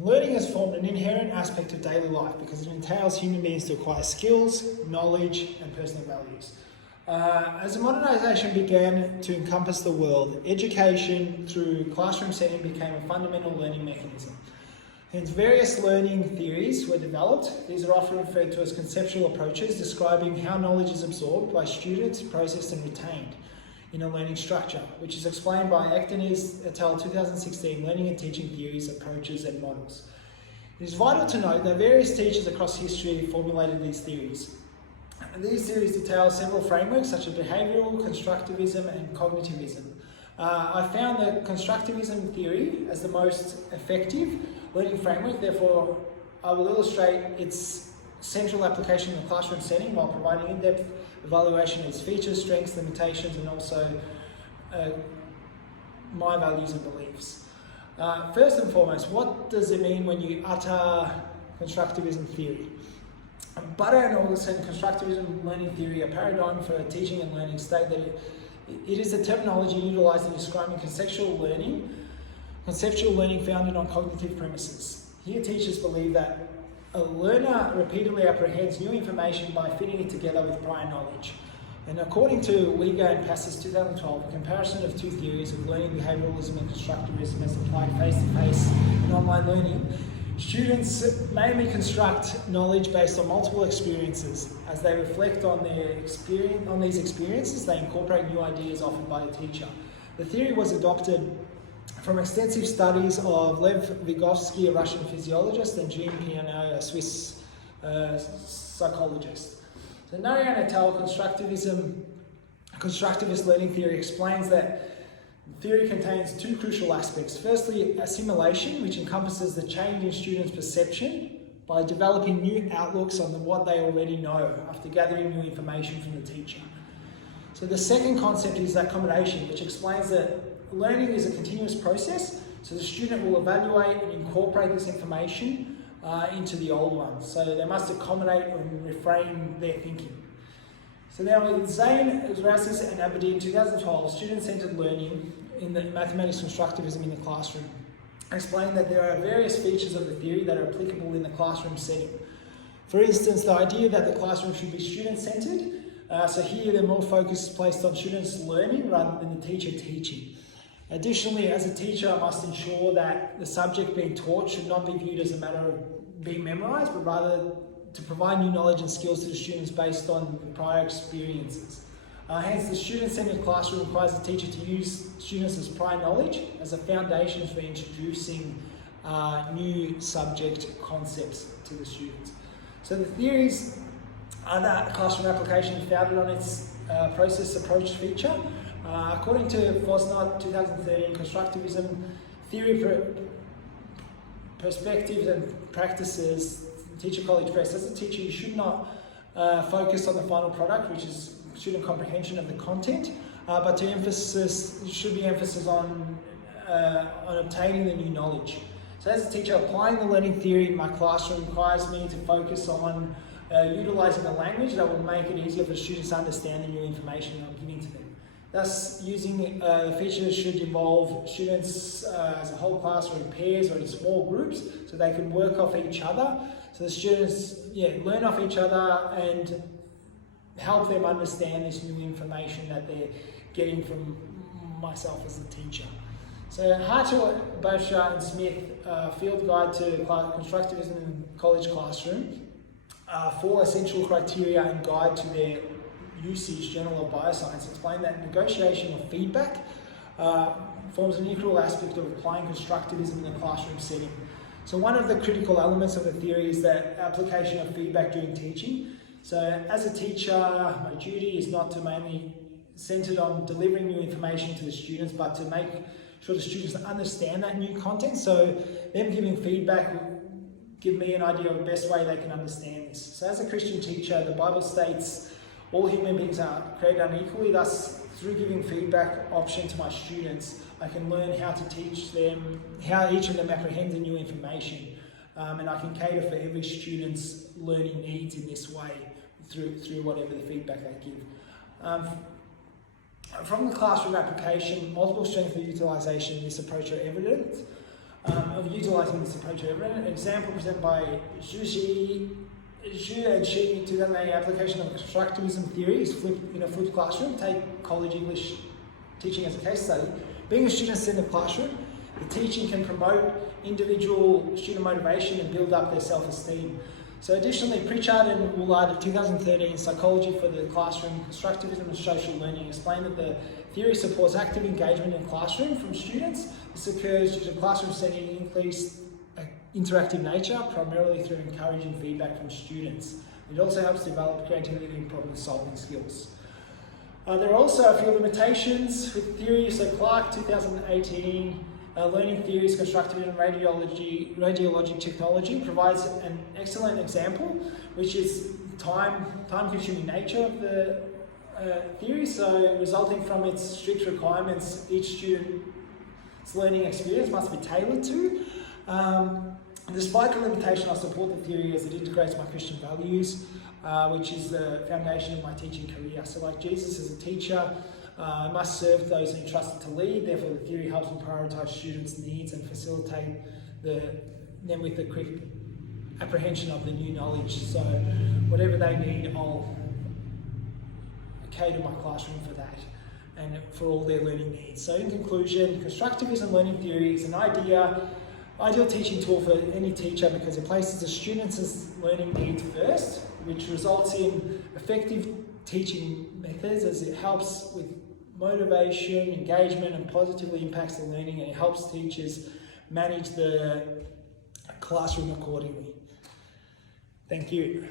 Learning has formed an inherent aspect of daily life because it entails human beings to acquire skills, knowledge, and personal values. As modernisation began to encompass the world, education through classroom setting became a fundamental learning mechanism. Hence, various learning theories were developed. These are often referred to as conceptual approaches, describing how knowledge is absorbed by students, processed and retained in a learning structure, which is explained by Ekdenis et al. 2016 Learning and Teaching Theories, Approaches and Models. It is vital to note that various teachers across history formulated these theories. These theories detail several frameworks such as behavioural, constructivism and cognitivism. I found the constructivism theory as the most effective learning framework, therefore I will illustrate its central application in the classroom setting while providing in-depth evaluation of its features, strengths, limitations, and also my values and beliefs. First and foremost, what does it mean when you utter constructivism theory? Butter and Augustine constructivism learning theory, a paradigm for teaching and learning, state that it is a terminology utilised in describing conceptual learning founded on cognitive premises. Here teachers believe that a learner repeatedly apprehends new information by fitting it together with prior knowledge. And according to Uyghur and Passes 2012, a comparison of two theories of learning, behaviouralism and constructivism as applied face-to-face and online learning, students mainly construct knowledge based on multiple experiences. As they reflect on these experiences, they incorporate new ideas offered by the teacher. The theory was adopted from extensive studies of Lev Vygotsky, a Russian physiologist, and Jean Piaget, a Swiss psychologist. So Narayan et al. Constructivist learning theory explains that theory contains two crucial aspects. Firstly, assimilation, which encompasses the change in students' perception by developing new outlooks on what they already know after gathering new information from the teacher. So the second concept is accommodation, which explains that learning is a continuous process, so the student will evaluate and incorporate this information into the old ones. So they must accommodate and reframe their thinking. So now in Zain, Razis and Aberdeen 2012, student-centered learning in the mathematics constructivism in the classroom, explain that there are various features of the theory that are applicable in the classroom setting. For instance, the idea that the classroom should be student-centered, so here the more focus is placed on students learning rather than the teacher teaching. Additionally, as a teacher, I must ensure that the subject being taught should not be viewed as a matter of being memorised, but rather to provide new knowledge and skills to the students based on prior experiences. Hence, the student-centered classroom requires the teacher to use students as prior knowledge as a foundation for introducing new subject concepts to the students. So the theories are that classroom application is founded on its process approach feature. According to Fosnot 2013, constructivism theory perspectives and practices, Teacher College Press, as a teacher you should not focus on the final product, which is student comprehension of the content, but should be emphasis on obtaining the new knowledge. So as a teacher, applying the learning theory in my classroom requires me to focus on utilising a language that will make it easier for students to understand the new information I'm giving to them. Thus, using features should involve students as a whole class or in pairs or in small groups so they can work off each other. So the students learn off each other and help them understand this new information that they're getting from myself as a teacher. So Hartel, Bouchard and Smith, Field Guide to Constructivism in College Classroom, 4 essential criteria and guide to their usage, Journal of Bioscience, explain that negotiation of feedback forms an integral aspect of applying constructivism in the classroom setting. So one of the critical elements of the theory is that application of feedback during teaching. So as a teacher, my duty is not to mainly centered on delivering new information to the students, but to make sure the students understand that new content. So them giving feedback will give me an idea of the best way they can understand this. So as a Christian teacher, the Bible states all human beings are created unequally. Thus, through giving feedback option to my students, I can learn how to teach them, how each of them apprehends the new information. And I can cater for every student's learning needs in this way through whatever the feedback they give. From the classroom application, multiple strengths of utilisation in this approach are evident. of utilising this approach. An example presented by Zhu and Shi 2008 application of constructivism theory is in a flipped classroom. Take college English teaching as a case study. Being a student-centered classroom, the teaching can promote individual student motivation and build up their self-esteem. So additionally, Pritchard and Woolard of 2013 Psychology for the Classroom, Constructivism and Social Learning explain that the theory supports active engagement in classroom from students. This occurs due to classroom setting increased interactive nature, primarily through encouraging feedback from students. It also helps develop creativity and problem-solving skills. There are also a few limitations with theory. So Clark, 2018, Learning Theories, Constructivism and Radiologic Technology provides an excellent example, which is time-consuming nature of the theory. So resulting from its strict requirements, each student's learning experience must be tailored to. Despite the limitation, I support the theory as it integrates my Christian values, which is the foundation of my teaching career. So like Jesus as a teacher, I must serve those entrusted to lead. Therefore, the theory helps me prioritise students' needs and facilitate them with the quick apprehension of the new knowledge. So whatever they need, I'll cater my classroom for that and for all their learning needs. So in conclusion, constructivism learning theory is an ideal teaching tool for any teacher because it places the students' learning needs first, which results in effective teaching methods as it helps with motivation, engagement, and positively impacts the learning, and it helps teachers manage the classroom accordingly. Thank you.